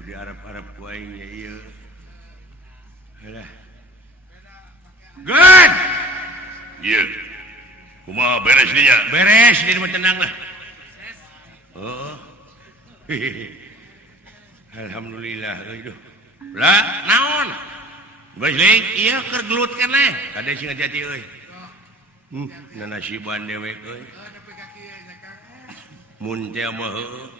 di Arab-Arab kuingnya iya. Alah. Good. Iya. Kumaha beres dinya? Beres, jadi mah tenang lah. Oh. Alhamdulillah itu. Lah, naon? Basling, iya keur gelut keneh. Kada sing hati-hati euy. Nasiban dewek euy. Mun teh mah heueuh.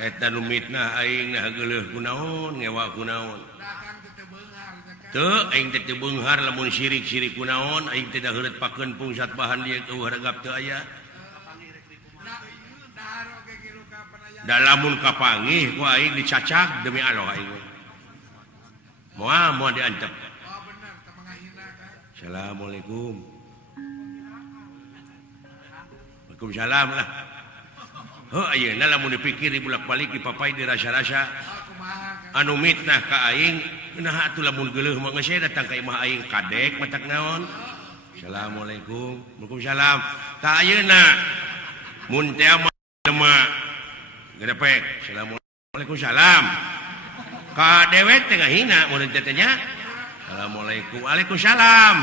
Eta nu mitnah aing nah geuleuh kunaon, ngewa kunaon. Teu aing teh teu beunghar lamun syirik-syirik kunaon, aing teh da heureut pakeun pungsat bahan dia teu haragap teu aya. Da lamun kapanggih ku aing dicacak demi Allah aing. Moal diantep. Assalamualaikum. Waalaikumsalam lah. Heuh ayeuna lamun dipikir dibulak-balik dipapai dirasa-rasa anu mitnah ka aing nah atuh lamun geuleuh mah geus datang ka imah aing kadek matak naon. Assalamualaikum. Waalaikumsalam. Ta ayeuna mun teh mah gedepek. Assalamualaikum. Ka dewek teh ngahina mun teh nya. Assalamualaikum. Waalaikumsalam.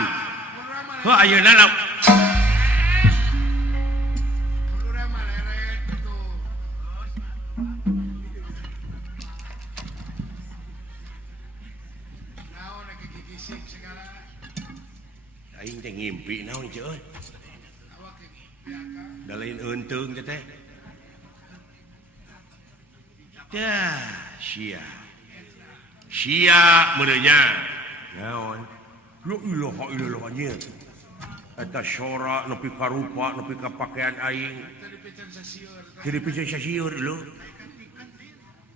Heuh ayeuna aing teh ngimpi naon ce euy. Da lain eunteung teh. Dah, sia meureunya. Naon? La ilaha illallah nya. Eta sora nepi ka rupa, nepi ka pakaian aing. Jadi pisan sasieur lho.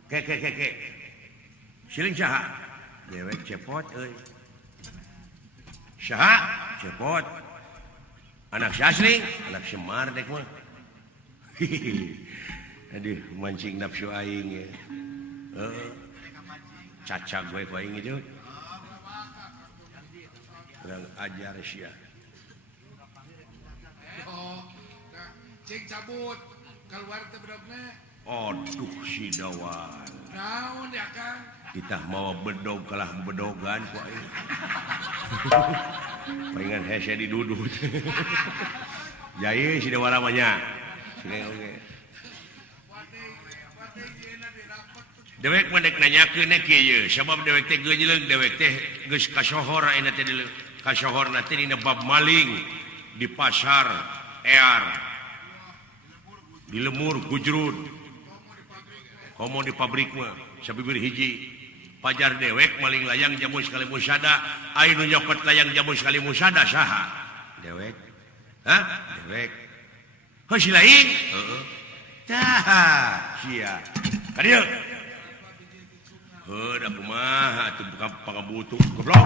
Ke. Siling saha? Dewek cepot euy. Saha? Cepot. Anak Syasling, anak Semar dek mah. Aduh, mancing nafsu aing ya. Cacak gue ku aing itu. Kurang ajar sia. Cing cabut keluar teh bedogna. Aduh si Dawan. Naon ya Kang? Kita mau bedog kalah bedogan ku aing. Pengen hese didudut. Jai si Dawan namanya. Sini oke. Dewek mendek nanyakeun kieu sabab dewek teh geujleug dewek teh geus kasohor ayeuna teh di kasohorna teh dina bab maling di pasar ear di lemur gujrud komo di pabrik mah sabibir hiji pajar dewek maling layang jamu sekali musada aya nu nyokot layang jamu sekali musada saha dewek dewek heuh si lain heeh tah sia kadieu da kumaha atuh bukan pangabutuh goblok.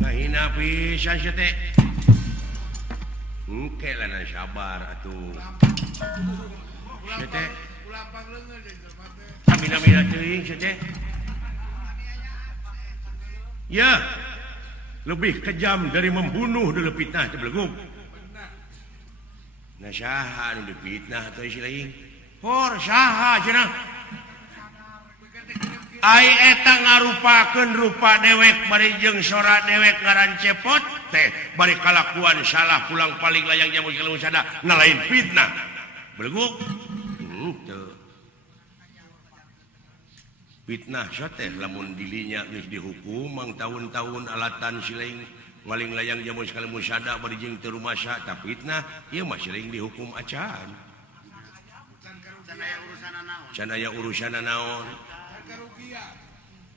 Ngahina pisan sia teh. Engke lana sabar atuh. Sia teh. Amina teuing sia teh. Ya. Lebih kejam dari membunuh dulu fitnah teh belegum. Nah saha anu dipitnah atuh si lain? Hor saha cenah? Ai eta ngarupakeun rupa dewek bari jeung sora dewek ngaran cepot teh bari kalakuan salah pulang paling layang jamu kalau sada ngalain fitnah beleguk teu fitnah teh lamun dilinya geus dihukum mang tahun-tahun alatan silaing maling layang jamu sekali musada bari jeung teu rumasa ta fitnah ieu mah silaing dihukum acan can aya urusana naon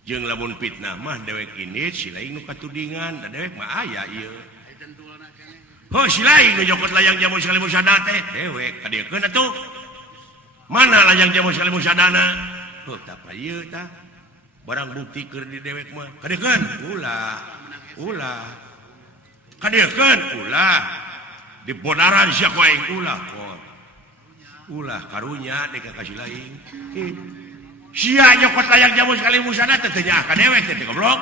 jeung lamun fitnah mah dewek ini si lain nu katudingan da dewek mah aya ieu. Heuh si lain nu jokot layang jamu sekali musada teh dewek kadiekeun atuh. Mana layang jamu sekali musadana? Heuh tah ieu tah. Barang bukti keur di dewek mah kadiekeun ulah. Kadiekeun ulah. Di bodaran sia ku aing ulah pot. Ulah karunya dek ka si lain. Sia nyokot layang jamu sekali musada teh nya ka dewek teh goblok.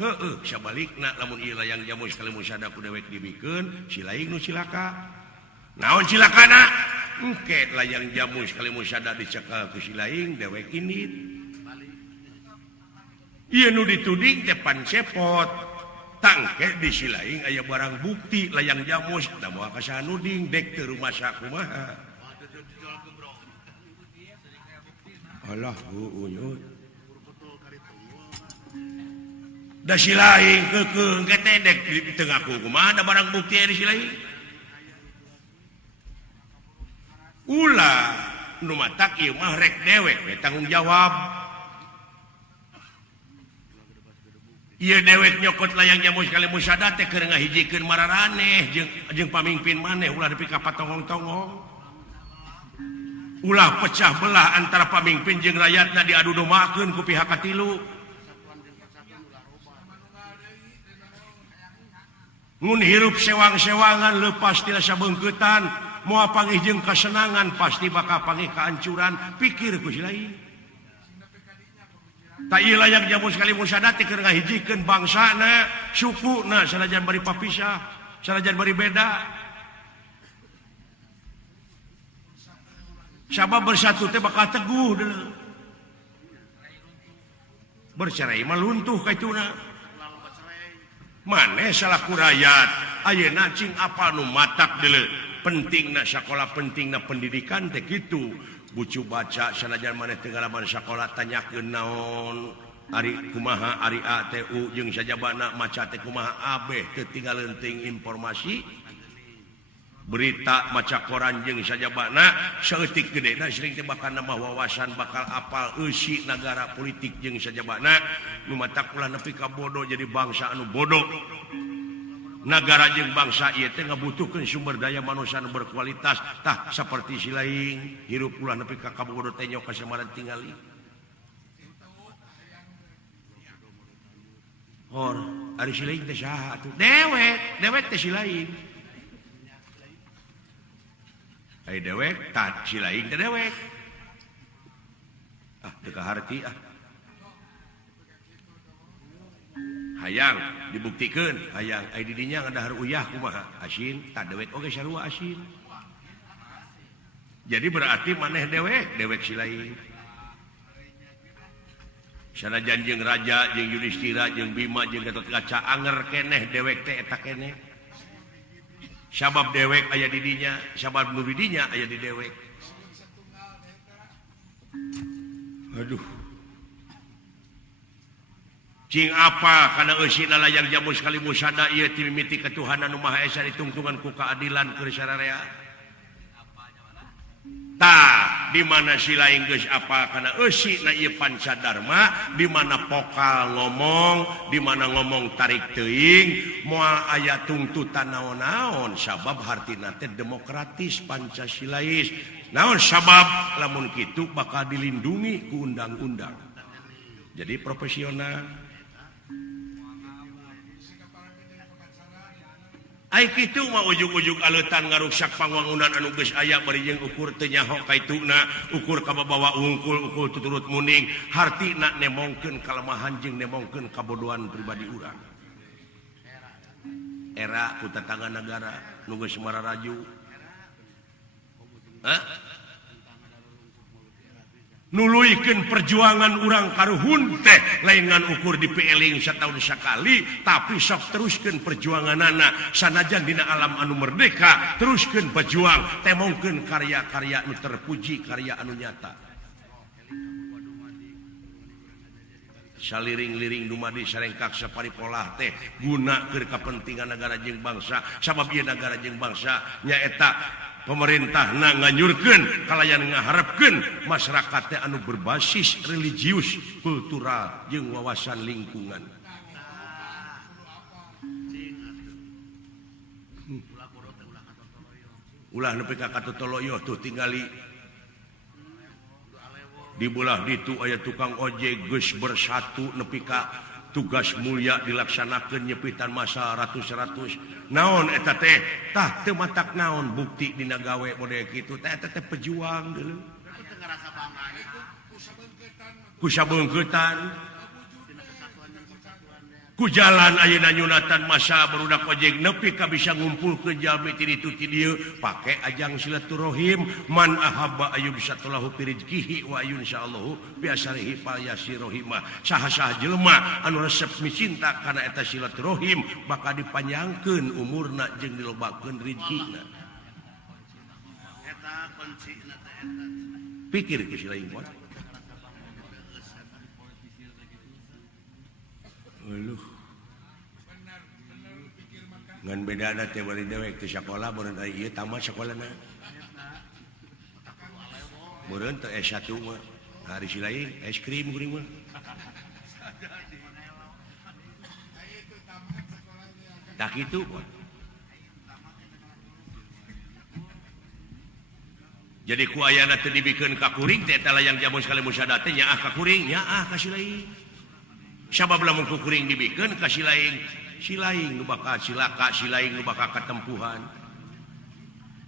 Heueuh sabalikna lamun ieu layang jamu sekali musada ku dewek dibikeun si lain nu cilaka. Naon cilakana? engke layang jamu sekali musada dicekal ku si laing dewek ini ieu nu dituding teh pan cepot tangke di si laing aya barang bukti layang jamus da moal ka sanuding dek teu rumasa kumaha alah uyut da si laing kekeung ke teh dek di tengah kumaha da barang bukti di si laing ulah nu matak ieu mah rek dewek we tanggung jawab ieu dewek nyokot layang jamu sekali musada teh keur ngahijikeun mararaneh jeung pamimpin maneh ulah nepi ka patongong-tongong ulah pecah belah antara pamimpin jeung rakyatna diadu domaakeun ku pihak katilu ngun hirup sewang-sewangan lepas tina sabeungkeutan moal panggih jeung kasenangan pasti bakal panggih kehancuran pikir ku si lain tak ieu layang jamu sekali musada teh keur ngahijikeun bangsana sukuna sanajan bari papisah sanajan bari beda sabab bersatu teh bakal teguh deuleu bercerai mah luntuh kaituna maneh salaku rakyat ayeuna cing apa nu matak deuleu pentingna sekolah pentingna pendidikan teh kitu bucu baca sanajan maneh teu ngalaman sakola tanyakeun naon ari kumaha ari A teh U jeung sajabana maca teh kumaha abeh teu tinggal leuting informasi berita maca koran jeung sajabana saeutik gedena sering teh bakal nambah wawasan bakal apal eusi nagara politik jeung sajabana nu matak ulah nepi ka bodoh jadi bangsa anu bodoh negara jeung bangsa ieu teh ngabutuhkeun sumber daya manusia anu berkualitas tah saperti si laing hirup ulah nepi ka kabogoh teh nyok kasamaran tingali hor ari si laing teh saha atuh dewek teh si laing ai dewek tah si laing teh dewek teu kaharti hayang dibuktikan hayang ai di dinya ngadahar uyah kumaha asin tak dewek oge sarua asin jadi berarti maneh dewek si lain sanajan jeung raja jeung Yudhistira jeung Bima jeung Gatotkaca anger keneh dewek teh eta keneh sabab dewek aya di dinya sabab nu di dinya aya di dewek aduh cing apa kana eusina layang jamu sekali musada ieu ti mimiti ketuhanan nu maha esa ditungtungan ku keadilan keur sararea tah di mana si laing geus apa kana eusina ieu pancadharma di mana pokal ngomong di mana ngomong tarik teuing moal aya tuntutan naon-naon sabab hartina teh demokratis pancasilais naon sabab lamun kitu bakal dilindungi ku undang-undang jadi profesional ai kitu mah ujug-ujug aleutan ngarusak pangwangunan anu geus aya bari jeung ukur teu nyaho kaituna ukur kababawa ungkul ukur tuturut muning hartina nemongkeun kalemahan jeung nemongkeun kabodohan pribadi urang era ku tetangga negara nu geus mararaju nuluykeun perjuangan urang karuhun teh lain ngan ukur di PLing sataun sakali tapi sok teruskeun perjuanganana sanajan dina alam anu merdeka teruskeun berjuang temongkeun karya-karya anu terpuji karya anu nyata saliring-liring dumadi sarengkak saparipolah teh guna keur kapentingan negara jeung bangsa sabab ieu negara jeung bangsa nyaeta pemerintah nganyurkeun kalayan ngaharepkeun masyarakat teh anu berbasis religius, kultural jeung wawasan lingkungan. Ulah nepi ka katotoloyo tuh tingali di belah ditu aya tukang ojek geus bersatu nepi ka tugas mulia dilaksanakeun nyepitan masa ratus-ratus naon eta teh tah teu matak naon bukti dina gawe model kitu teh eta teh pejuang deuleu ku sabeungkeutan ku jalan ayeuna nyunatan masa barudak ojek nepi ka bisa ngumpul ke jalmi ti ditu ti dieu pake ajang silaturahim man ahabba ayyub satulahu firizkihi wa ayun insyaallah biasarihi fal yasirahimah saha-saha jelema anu resep micinta kana eta silaturahim bakal dipanjangkeun umurna jeung dilobakeun rezekina eta kuncina teh eta pikir ke silaing pot Aduh. Ngan bedana teh bari dewek teh sakola meureun ieu tamat sakolana. Meureun teh S1 mah. Hari silaing es krim kuring mah. Tak kitu pot. Jadi ku ayana teh dibikeun ka kuring teh eta layang jamun sekali musada teh nyaah ka kuring nyaah ka silaing. Sabab lamun ku kuring dibikeun ka silaing nu bakal cilaka silaing nu bakal katempuhan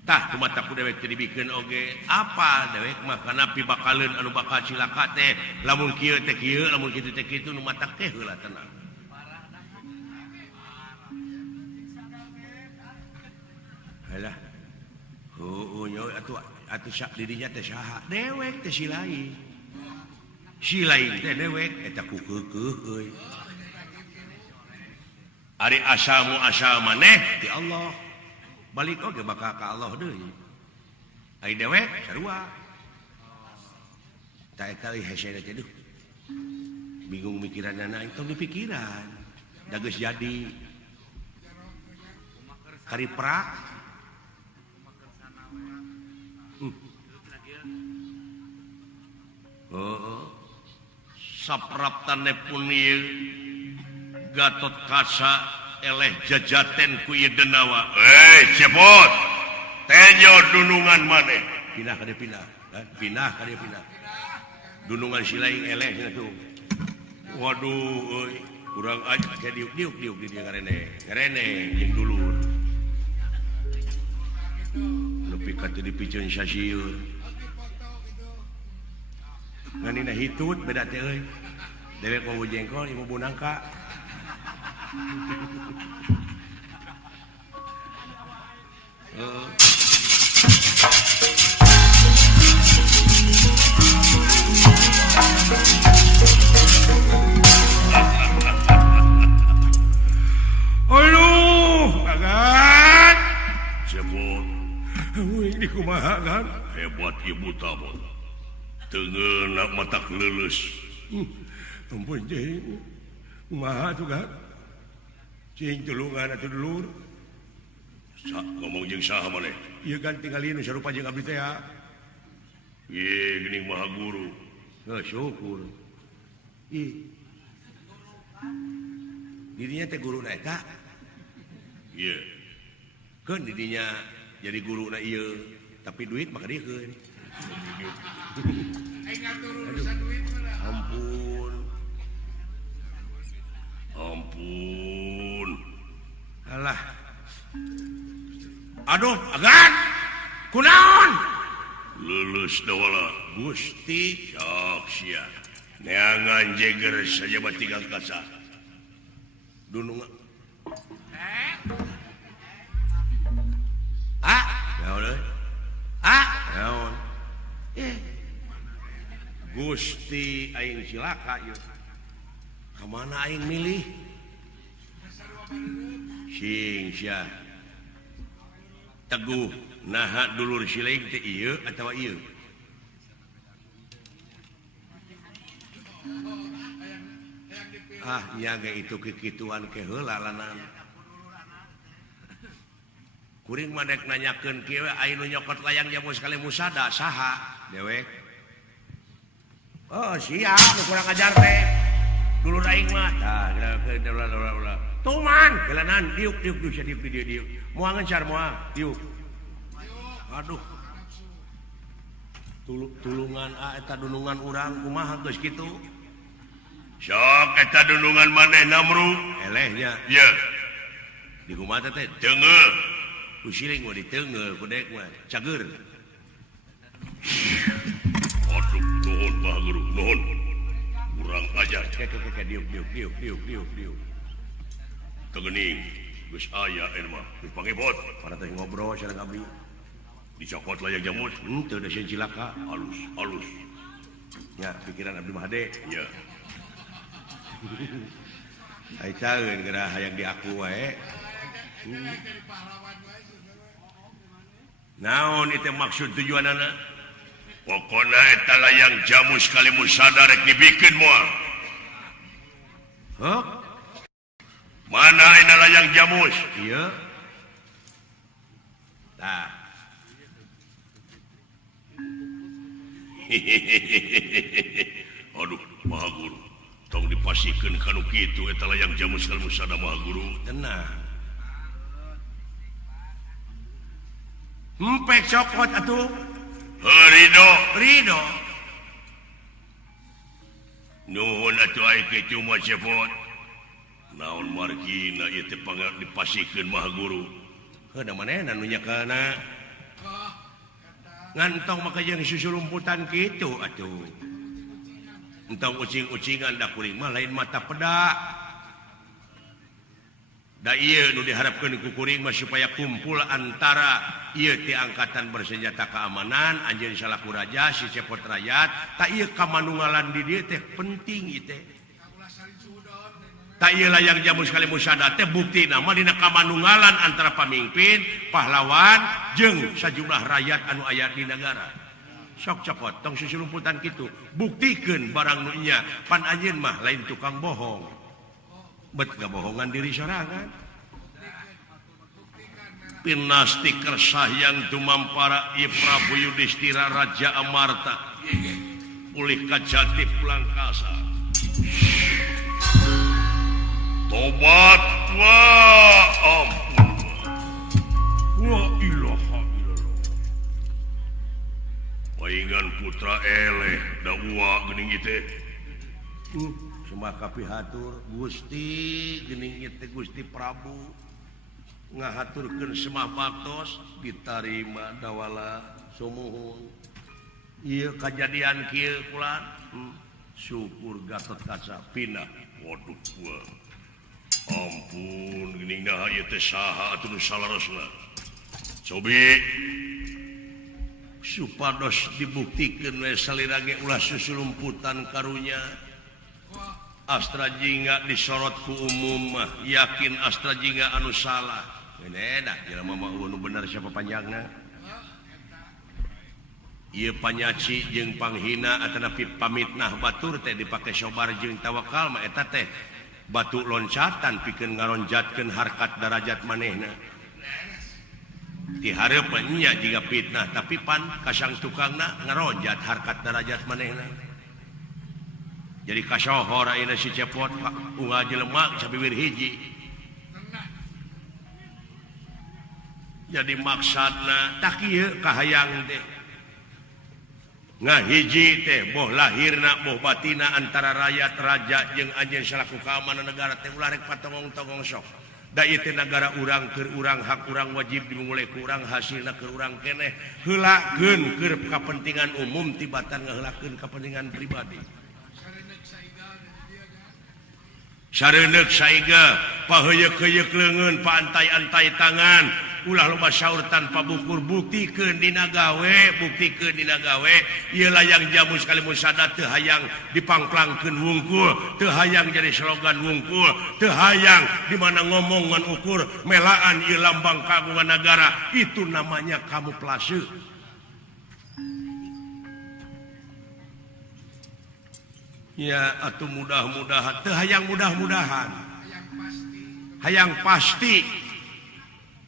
tah kumata ku dewek teh dibikeun oge apa dewek mah kana pibakaleun anu bakal cilaka teh lamun kieu teh kieu lamun kitu teh kitu nu matak teh heula tenang halah nyo atuh sak didinya teh saha dewek teh silaing teh dewek eta ku keukeuh euy ari asalmu asal maneh ti Allah balik oge bakal ka Allah deui ai dewek sarua ta eta hese teh duh bingung mikiranna itu dipikiran da geus jadi kariprak sapraptane pun ieu Gatot Kaca eleh jajaten ku ieu denawa cepot tenyo dunungan maneh pindah ka dieu pindah ka dieu pindah dunungan silaing eleh cenah tuh waduh euy urang aja ka diuk-diuk di dieu ngarene jeung dulur nepi ka teu dipikeun sasieun nganina hitut beda teh euy dewek mau jengkol ibu bunangka aduh agan cepot ini kumaha kan hebat ibu tabon tengeuna matak leuleus ampun cing kumaha tuh kan cing tulungan atuh dulur ngomong jeung saha maneh ieu kan tinggalin nu sarupa jeung abdi teh ye geuning maha guru syukur dirinya teh guruna eta ye keun didinya jadi guruna ieu tapi duit maka diekeun Aing ngatur urusan duit mah. ampun alah aduh agan kunaon lulus dawala Gusti sok sia neangan jeger saja batigang Kaca dunung naon euy naon Gusti aing cilaka ieu kamana aing milih sing sia teguh naha dulur silaing teh ieu atawa ieu nyaga itu kekituan ke heula lanang kuring mah dek nanyakeun kieu aya nu nyokot layang jamu sekali musada saha dewek oh siap nu kurang ajar teh dulur aing mah tah tuman kelanan diuk sia diuk diuk moal ngencar moal diuk aduh tulungan eta dunungan urang kumaha geus kitu sok eta dunungan maneh namru elehnya ye di kumaha teh teungeu ku siling mah diteungeu ku dek mah cager aduh nuhun Pak Guru nuhun urang ajar diuk Tegening geus aya mah geus pangepot para teh ngobrol sareng abdi dicokot layang jamut teu da sieun cilaka halus nya pikiran abdi mah hade ya ai caeun geura hayang diaku wae Jadi pahlawan wae naon itu maksud tujuanana pokona eta layang jamu sekali sadar rek dibikeun moal heh mana ina layang jamus iya tah aduh maha guru tong dipasikeun kanu kitu eta layang jamus sekali sadar maha guru tenang empek cokot atuh Ridho Ridho nuhun atuh ai kitu mah cepot naon margina ieu teh pangar dipasikeun maha guru heuh manehna nu nyakana ngantong maka jeung susulumputan kitu atuh entong ucing-ucingan da kuring mah lain mata peda da ieu nu diharapkeun ku kuring mah supaya kumpul antara ieu ti angkatan bersenjata keamanan anjeun salaku raja si cepot rakyat ta ieu kamanunggalan di dieu teh penting ieu teh tak ieu layang jamu sekali musada teh bukti nama dina kamanunggalan antara pamimpin pahlawan jeung sajumlah rakyat anu aya di negara sok cepot tong susulumputan kitu buktikeun barang nu nya pan anjeun mah lain tukang bohong bet ngabohongan diri sorangan pinasti kersah yang tumampara ieu Prabu Yudhistira Raja Amarta pulih ka jati pulang kasa tobat wa ampun wa ilaha illallah paingan putra eleh da uwa geuning ieu teh sembah kapihatur Gusti geuning ieu teh Gusti Prabu ngahaturkeun semah baktos ditarima dawala sumuhun ieu kajadian kieu kulan syukur Gatot Kaca pindah waduh wa ampun geuning nah ieu teh saha atuh nu salarosna cobi supados dibuktikeun we salirage ulah susulumputan karunya Astra jingga disorot ku umum mah yakin Astra jingga anu salah ngeunah jelema mah nu bener siapa panjangna ieu panyaci jeung panghina atanapi pamitnah batur teh dipake sobar jeung tawakal mah eta teh batu loncatan pikeun ngaronjatkeun harkat darajat manehna ti hareupeun nya jiga fitnah tapi pan kasang tukangna ngaronjat harkat darajat manehna jadi kasohor ayeuna si cepot unggal jelema sabiwir hiji jadi maksudna tak ieu kahayang teh ngahiji teh boh lahirna boh batina antara rakyat raja jeung anjeun salaku keamanan negara teh ulah rek patongong-tongong sok da ieu teh nagara urang keur urang hak urang wajib dimulai ku urang hasilna keur urang keneh heulakeun keur kapentingan umum tibatan ngaheulakeun kapentingan pribadi sareuneuh saiga paheuyeuh-heuyeuk leungeun paantai-antai tangan ulah loba saur tanpa bukur buktikeun dina gawe ieu layang jamu sekali musada teu hayang dipangplangkeun wungkul teu hayang jadi slogan wungkul teu hayang di mana ngomong ngan ukur melaan ieu lambang kagungan negara itu namanya kamuflase ya atuh mudah-mudahan teu hayang mudah-mudahan hayang pasti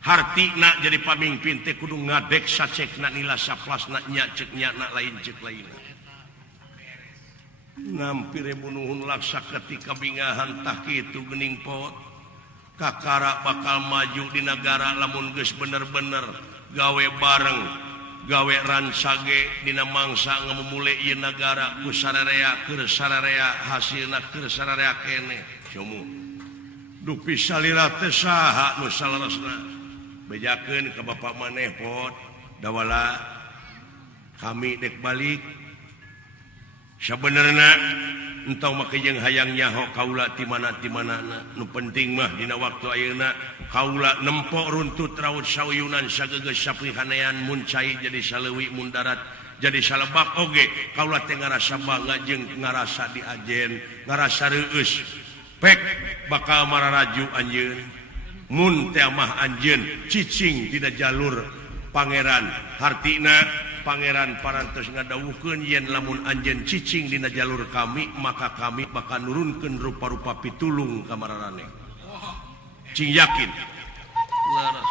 hartina jadi pamimpin teh kudu ngadek sacekna nila saplasna nya cek nyana lain cek lainna nampire bunuhun laksa ketika bingahan tah kitu geuning pot kakara bakal maju di negara lamun geus bener-bener gawe bareng gawe ransage dina mangsa ngamumule ieu negara ku sararea keur sararea hasilna keur sararea keneh somo duh pisalira teh saha nu salarosna bejakeun ka bapak maneh pot dawala kami dek balik sebenarnya entau make jeung hayang nyaho kaula ti mana nu penting mah dina waktu ayeuna kaula nempok runtut raut sauyunan sageus sapihanean mun cai jadi saleuwi mun darat jadi salebak oge kaula teh ngarasa bangga jeung ngarasa diajen ngarasa reueus pek bakal mararaju anjeun mun teh mah anjeun cicing tina jalur pangeran hartina pangeran parantos ngadawuhkeun yen lamun anjeun cicing dina jalur kami maka kami bakal nurunkeun rupa-rupa pitulung ka mararane cing yakin laras